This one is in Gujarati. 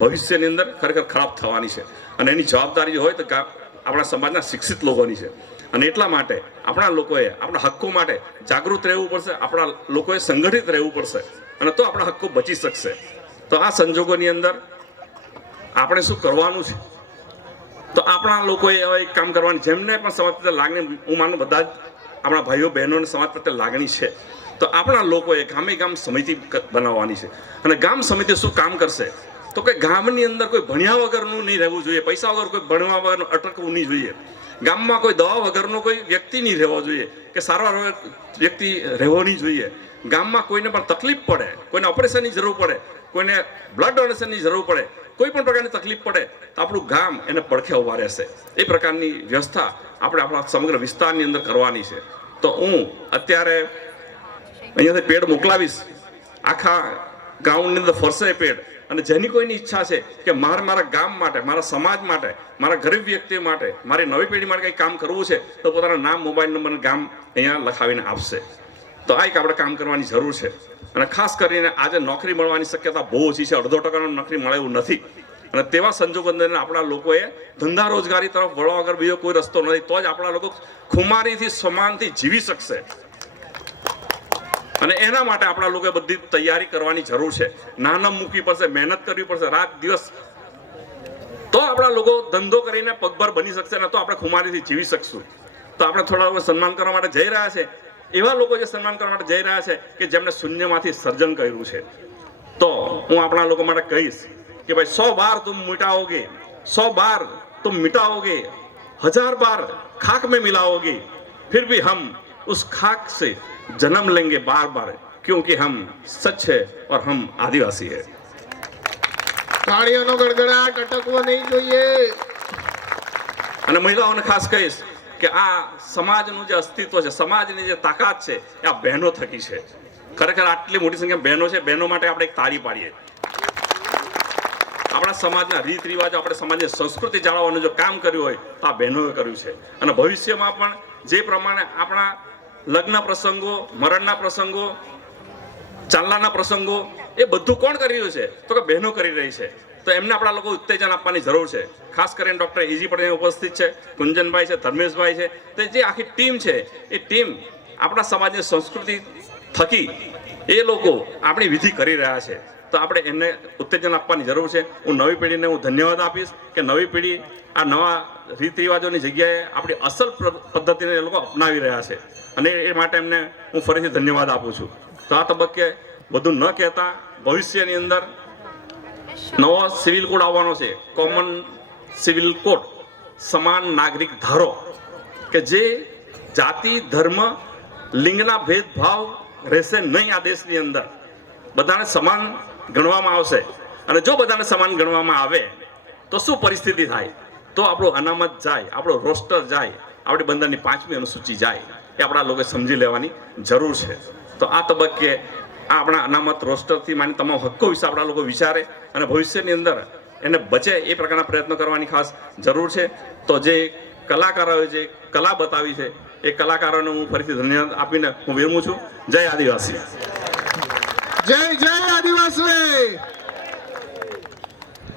ભવિષ્યની અંદર ખરેખર ખરાબ થવાની છે અને એની જવાબદારી હોય તો આપણા સમાજના શિક્ષિત લોકોની છે અને એટલા માટે આપણા લોકોએ આપણા હક્કો માટે જાગૃત રહેવું પડશે, આપણા લોકોએ સંગઠિત રહેવું પડશે અને તો આપણા હક્કો બચી શકશે। તો આ સંજોગોની અંદર આપણે શું કરવાનું છે? તો આપણા લોકોએ હવે એક કામ કરવાની, જેમને પણ સમાજ પ્રત્યે લાગણી, હું માનું બધા જ આપણા ભાઈઓ બહેનોને સમાજ પ્રત્યે લાગણી છે, તો આપણા લોકોએ ગામે ગામ સમિતિ બનાવવાની છે અને ગામ સમિતિ શું કામ કરશે તો કે ગામની અંદર કોઈ ભણ્યા વગરનું નહીં રહેવું જોઈએ, પૈસા વગર કોઈ ભણવા વગરનું અટકવું નહીં જોઈએ, ગામમાં કોઈ દવા વગરનો કોઈ વ્યક્તિ નહીં રહેવો જોઈએ કે સારવાર વ્યક્તિ રહેવો નહીં જોઈએ, ગામમાં કોઈને પણ તકલીફ પડે, કોઈને ઓપરેશનની જરૂર પડે, કોઈને બ્લડ ડોનેશનની જરૂર પડે, કોઈ પણ પ્રકારની તકલીફ પડે તો આપણું ગામ એને પડખે ઉભા રહેશે। એ પ્રકારની વ્યવસ્થા આપણે આપણા સમગ્ર વિસ્તારની અંદર કરવાની છે। તો હું અત્યારે અહીંયાથી પેડ મોકલાવીશ, આખા ગામની અંદર ફરશે પેડ, અને જેની કોઈની ઈચ્છા છે કે મારા ગામ માટે, મારા સમાજ માટે, મારા ગરીબ વ્યક્તિ માટે, મારી નવી પેઢી માટે કંઈ કામ કરવું છે તો પોતાના નામ, મોબાઈલ નંબર, ગામ અહીંયા લખાવીને આપશે। તો આ એક આપણે કામ કરવાની જરૂર છે અને ખાસ કરીને આજે નોકરી મળવાની શક્યતા બહુ ઓછી છે, 0.5% નોકરી મળે એવું નથી અને તેવા સંજોગોની અંદર આપણા લોકોએ ધંધા રોજગારી તરફ વળવા વગર બીજો કોઈ રસ્તો નથી, તો જ આપણા લોકો ખુમારીથી સમાનથી જીવી શકશે અને એના માટે આપણા લોકોએ બધી તૈયારી કરવાની જરૂર છે, નાના મૂકવી પડશે, મહેનત કરવી પડશે રાત દિવસ, તો આપણા લોકો ધંધો કરીને પગભર બની શકશે ને તો આપણે ખુમારીથી જીવી શકશું। તો આપણે થોડા સન્માન કરવા માટે જઈ રહ્યા છે, એવા લોકો જે સન્માન કરવા માટે જઈ રહ્યા છે કે જેમણે શૂન્યમાંથી સર્જન કર્યું છે, તો હું આપણા લોકો માટે કહીશ કે ભાઈ 100 બાર तुम मिटाओगे, 100 बार तुम मिटाओगे, 1000 बार खाक में मिलाओगे, फिर भी हम उस खाक से जन्म लेंगे बार बार, क्योंकि हम सच है और हम आदिवासी है। તાળીઓનો ગડગડાટ અટકવો નહીં જોઈએ। અને મહિલાઓને ખાસ કહીશ કે આ સમાજનું જે અસ્તિત્વ છે, સમાજની જે તાકાત છે એ આ બહેનો થકી છે। ખરેખર આટલી મોટી સંખ્યામાં બહેનો છે, બહેનો માટે આપણે એક તાળી પાડીએ। આપણા સમાજના રીત રિવાજો, આપણે સમાજની સંસ્કૃતિ જાળવવાનું જો કામ કર્યું હોય તો આ બહેનોએ કર્યું છે અને ભવિષ્યમાં પણ જે પ્રમાણે આપણા લગ્ન પ્રસંગો, મરણના પ્રસંગો, ચાંદલાના પ્રસંગો, એ બધું કોણ કરી રહ્યું છે તો કે બહેનો કરી રહી છે। તો એમને આપણા લોકો ઉત્તેજન આપવાની જરૂર છે। ખાસ કરીને ડૉક્ટર ઈજી પટેલ ઉપસ્થિત છે, કુંજનભાઈ છે, ધર્મેશભાઈ છે, તો જે આખી ટીમ છે એ ટીમ આપણા સમાજની સંસ્કૃતિ થકી એ લોકો આપણી વિધિ કરી રહ્યા છે, તો આપણે એને ઉત્તેજન આપવાની જરૂર છે। હું નવી પેઢીને હું ધન્યવાદ આપીશ કે નવી પેઢી આ નવા રીત રિવાજોની જગ્યાએ આપણી અસલ પદ્ધતિને એ લોકો અપનાવી રહ્યા છે અને એ માટે એમને હું ફરીથી ધન્યવાદ આપું છું। તો આ તબક્કે બધું ન કહેતા ભવિષ્યની અંદર નવો સિવિલ કોડ આવવાનો છે, કોમન સિવિલ કોડ, સમાન નાગરિક ધારો, કે જે જાતિ, ધર્મ, લિંગના ભેદભાવ રહેશે નહીં આ દેશની અંદર, બધાને સમાન ગણવામાં આવશે અને જો બધાને સમાન ગણવામાં આવે તો શું પરિસ્થિતિ થાય? તો આપણું અનામત જાય, આપણો રોસ્ટર જાય, આપણી બંધારણની 5મી અનુસૂચિ જાય, એ આપણા લોકોએ સમજી લેવાની જરૂર છે। તો આ તબક્કે આપણા અનામત રોસ્ટરથી માની તમામ હક્કો વિશે આપણા લોકો વિચારે અને ભવિષ્યની અંદર એને બચે એ પ્રકારના પ્રયત્નો કરવાની ખાસ જરૂર છે। તો જે કલાકારોએ જે કલા બતાવી છે એ કલાકારોને હું ફરીથી ધન્યવાદ આપીને હું વિરમું છું। જય આદિવાસી। જય જય આદિવાસી।